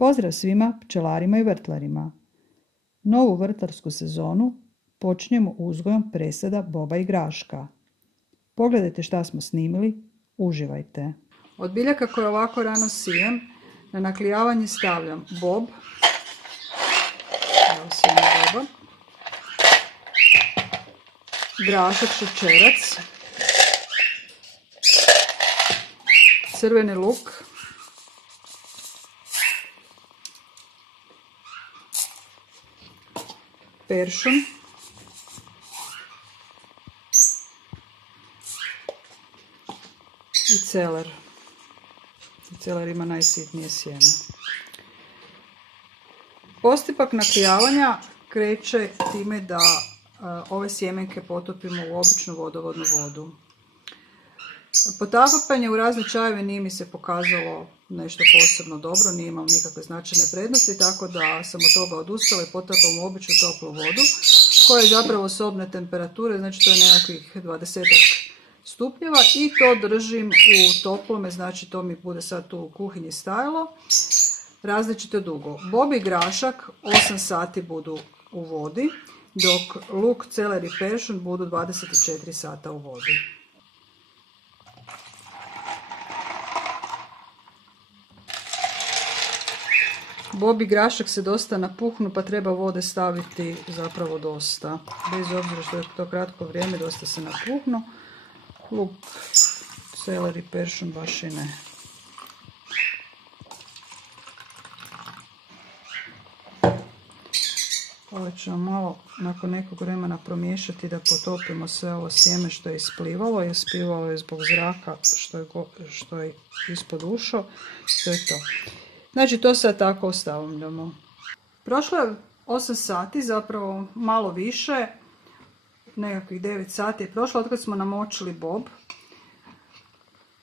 Pozdrav svima pčelarima i vrtlarima. Novu vrtlarsku sezonu počinjemo uzgojom presada boba i graška. Pogledajte šta smo snimili, uživajte. Od biljaka koje ovako rano sijem, na naklijavanje stavljam bob, evo sjeme boba, grašak šećerac, crveni luk, peršun, i celer. Celer ima najsitnije sjeme. Postupak naklijavanja kreće time da ove sjemenke potopimo u običnu vodovodnu vodu. Potapanje u razne čajeve nije mi se pokazalo nešto posebno dobro, nije imao nikakve značajne prednosti, tako da sam od toga odustala i potapam u običnu toplu vodu, koja je zapravo sobne temperature, znači to je nekakvih 20 stupnjeva i to držim u toplome, znači to mi bude sad tu u kuhinji stajalo, različito dugo. Bob i grašak 8 sati budu u vodi, dok luk, celer i peršun budu 24 sata u vodi. Bob i grašak se dosta napuhnu, pa treba vode staviti zapravo dosta. Bez obzira što je to kratko vrijeme, dosta se napuhnu. Luk, celer i peršun baš i ne. Ovo ćemo malo nakon nekog vremena promiješati da potopimo sve ovo sjeme što je isplivalo. Isplivalo je zbog zraka što je ispod ušao. To je to. Znači to sad tako ostavljamo. Prošlo je 8 sati, zapravo malo više, nekakvih 9 sati je prošlo od kad smo namočili bob.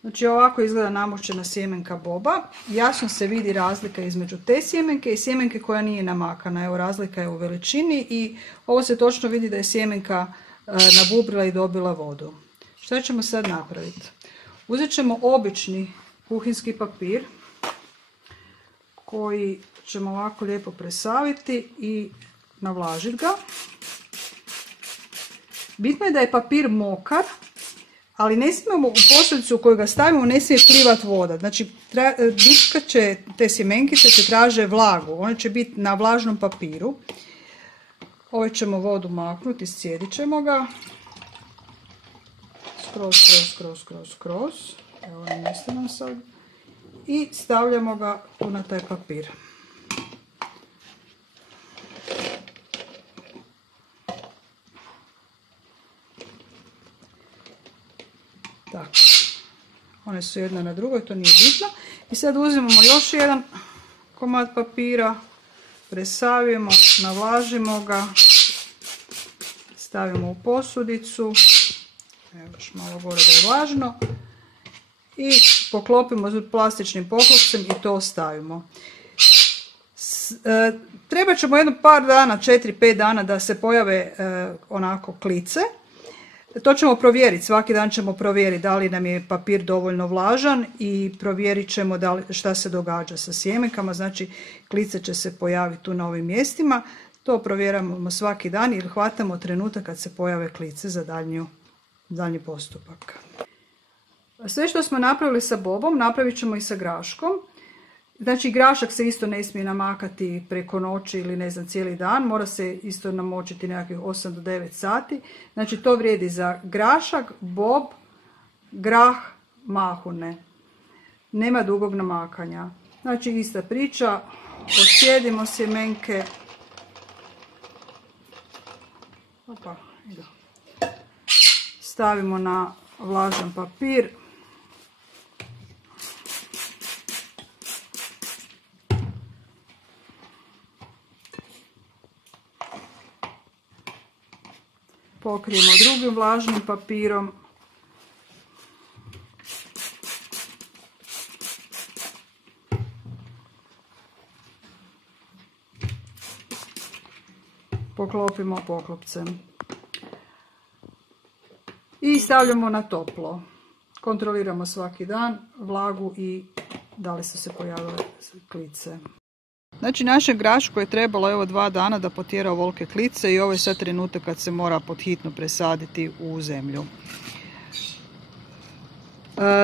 Znači ovako izgleda namočena sjemenka boba. Jasno se vidi razlika između te sjemenke i sjemenke koja nije namakana. Evo, razlika je u veličini i ovo se točno vidi da je sjemenka nabubrila i dobila vodu. Što ćemo sad napraviti? Uzet ćemo obični kuhinski papir koji ćemo ovako lijepo presaviti i navlažiti ga. Bitno je da je papir mokar, ali ne smijemo u posljedicu u koju ga stavimo, ne smije plivati voda. Znači, te sjemenkice će traže vlagu, one će biti na vlažnom papiru. Ovo ćemo vodu maknuti, scijedit ćemo ga. Skroz. Evo nam mjesto nam sad. I stavljamo ga tu na taj papir. Tako. One su jedna na drugoj, to nije bitno. I sad uzimamo još jedan komad papira, presavimo, navlažimo ga, stavimo u posudicu. Evo još malo gore da je vlažno. I poklopimo plastičnim poklopcem i to ostavimo. Treba ćemo jedno par dana, 4-5 dana da se pojave onako klice. To ćemo provjeriti, svaki dan ćemo provjeriti da li nam je papir dovoljno vlažan i provjerit ćemo šta se događa sa sjemenkama. Znači klice će se pojaviti tu na ovim mjestima. To provjeravamo svaki dan ili hvatamo trenutak kad se pojave klice za daljnji postupak. Sve što smo napravili sa bobom, napravit ćemo i sa graškom. Znači grašak se isto ne smije namakati preko noći ili ne znam cijeli dan, mora se isto namočiti nekakvih 8 do 9 sati. Znači to vrijedi za grašak, bob, grah, mahune. Nema dugog namakanja. Znači ista priča, odsjedimo sjemenke. Stavimo na vlažan papir. Pokrijemo drugim vlažnim papirom. Poklopimo poklopcem. I stavljamo na toplo. Kontroliramo svaki dan vlagu i da li su se pojavile klice. Znači našem grašku je trebalo evo 2 dana da potjera ovolike klice i ovo je sad trenutak kad se mora pod hitno presaditi u zemlju.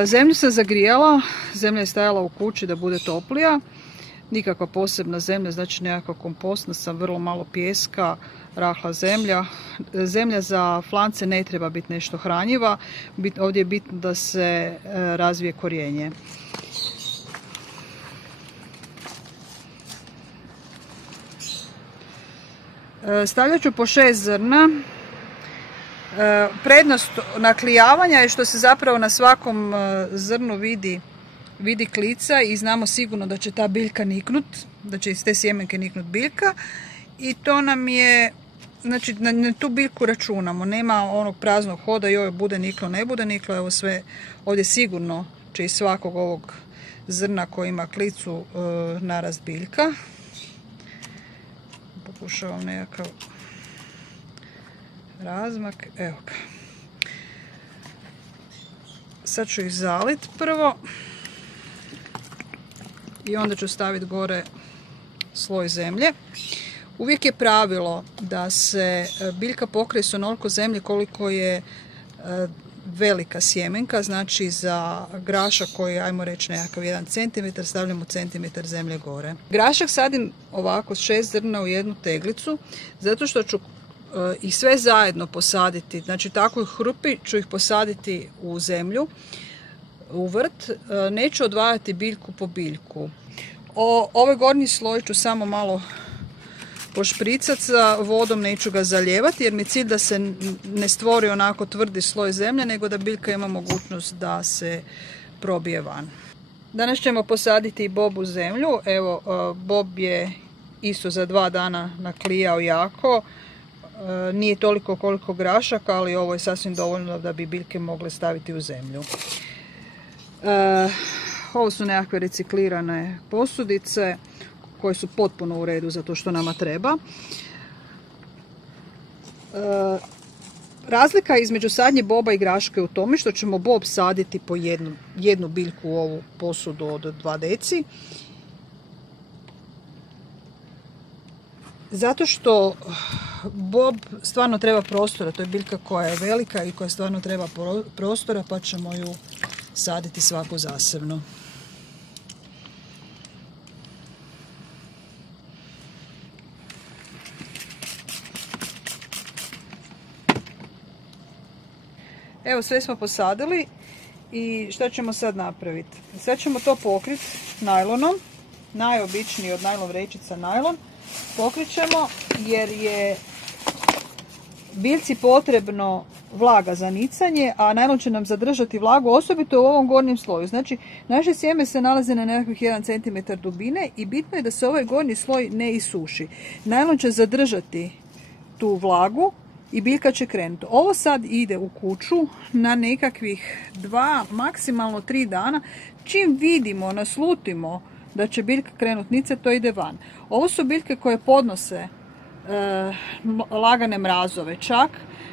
Zemlju sam zagrijala, zemlja je stajala u kući da bude toplija. Nikakva posebna zemlja, znači nekakva kompostna sa vrlo malo pijeska, rahla zemlja. Zemlja za flance ne treba biti nešto hranjiva, ovdje je bitno da se razvije korijenje. Stavljat ću po 6 zrna. Prednost naklijavanja je što se zapravo na svakom zrnu vidi klica i znamo sigurno da će ta biljka niknut, da će iz te sjemenke niknut biljka i to nam je, znači na tu biljku računamo, nema onog praznog hoda joj bude niklo, ne bude niklo, evo sve ovdje sigurno će iz svakog ovog zrna koji ima klicu narast biljka. Pokušavam nekakav razmak, evo ga. Sad ću ih zaliti prvo i onda ću staviti gore sloj zemlje. Uvijek je pravilo da se biljka pokrije s onoliko zemlje koliko je velika sjemenka, znači za grašak koji je, ajmo reći, nekakav 1 cm, stavljamo centimetar zemlje gore. Grašak sadim ovako s 6 zrna u jednu teglicu, zato što ću ih sve zajedno posaditi, znači tako ih hrupi ću ih posaditi u zemlju, u vrt, neću odvajati biljku po biljku. Ovaj gornji sloj ću samo malo pošpricati sa vodom, neću ga zalijevati jer mi je cilj da se ne stvori onako tvrdi sloj zemlje, nego da biljka ima mogućnost da se probije van. Danas ćemo posaditi i bob u zemlju. Evo, bob je isto za 2 dana naklijao jako. Nije toliko koliko grašak, ali ovo je sasvim dovoljno da bi biljke mogle staviti u zemlju. Ovo su nekakve reciklirane posudice koje su potpuno u redu za to što nama treba. Razlika između sadnje boba i graška je u tome što ćemo bob saditi po jednu biljku u ovu posudu od 2 deci. Zato što bob stvarno treba prostora, to je biljka koja je velika i koja stvarno treba prostora, pa ćemo ju saditi svaku zasebno. Evo, sve smo posadili i šta ćemo sad napraviti? Sad ćemo to pokriti najlonom, najobičniji od najlon vrećica najlon. Pokrićemo jer je biljci potrebno vlaga za nicanje, a najlon će nam zadržati vlagu, osobito u ovom gornjem sloju. Znači, naše sjeme se nalaze na nekakvih 1 cm dubine i bitno je da se ovaj gornji sloj ne isuši. Najlon će zadržati tu vlagu i biljka će krenuti. Ovo sad ide u kuću na nekakvih 2, maksimalno 3 dana. Čim vidimo, naslutimo da će biljka krenuti nicati, to ide van. Ovo su biljke koje podnose lagane mrazove čak,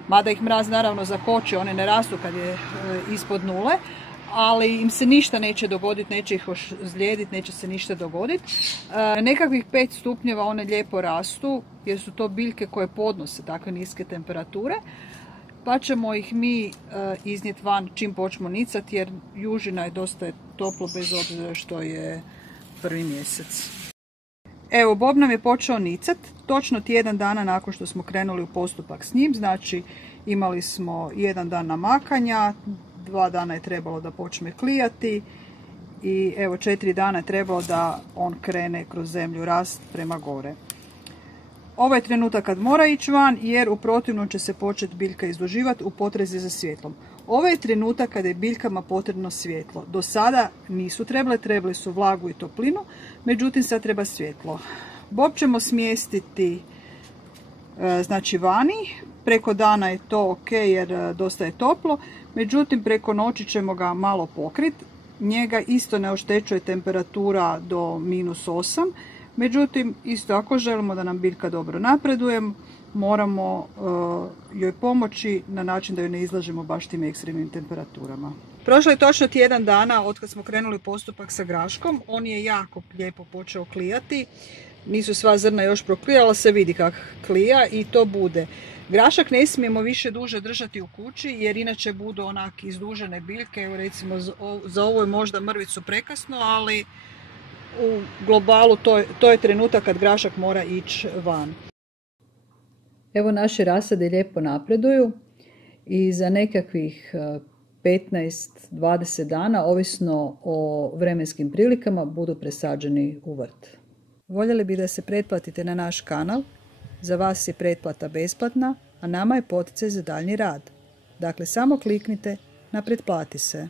mada ih mraz naravno zakoči, one ne rastu kad je ispod 0, ali im se ništa neće dogoditi, neće ih ozlijediti, neće se ništa dogoditi. Nekakvih 5 stupnjeva one lijepo rastu jer su to biljke koje podnose takve niske temperature, pa ćemo ih mi iznijeti van čim počnemo nicati jer južina je dosta toplo bez obzira što je 1. mjesec. Evo, bob nam je počeo nicat točno tjedan dana nakon što smo krenuli u postupak s njim, znači imali smo 1 dan namakanja, 2 dana je trebalo da počne klijati i evo 4 dana je trebalo da on krene kroz zemlju rast prema gore. Ovo je trenutak kad mora ići van jer u protivnom će se početi biljka izluživati u potrazi za svjetlom. Ovo je trenutak kada je biljkama potrebno svjetlo. Do sada nisu trebali su vlagu i toplinu, međutim sad treba svjetlo. Bob ćemo smjestiti znači vani, preko dana je to ok jer dosta je toplo, međutim preko noći ćemo ga malo pokriti. Njega isto ne oštećuje temperatura do -8, međutim isto ako želimo da nam biljka dobro napreduje, moramo joj pomoći na način da joj ne izlažemo baš tim ekstremnim temperaturama. Prošlo je točno tjedan dana od kad smo krenuli postupak sa graškom. On je jako lijepo počeo klijati. nisu sva zrna još proklijala, se vidi kak klija i to bude. Grašak ne smijemo više duže držati u kući jer inače budu onak izdužene biljke. Evo recimo za ovo je možda mrvicu prekasno, ali u globalu to je trenutak kad grašak mora ići van. Evo naše rasade lijepo napreduju i za nekakvih 15-20 dana, ovisno o vremenskim prilikama, budu presađeni u vrt. Voljeli bi da se pretplatite na naš kanal. Za vas je pretplata besplatna, a nama je poticaj za daljnji rad. Dakle, samo kliknite na pretplati se.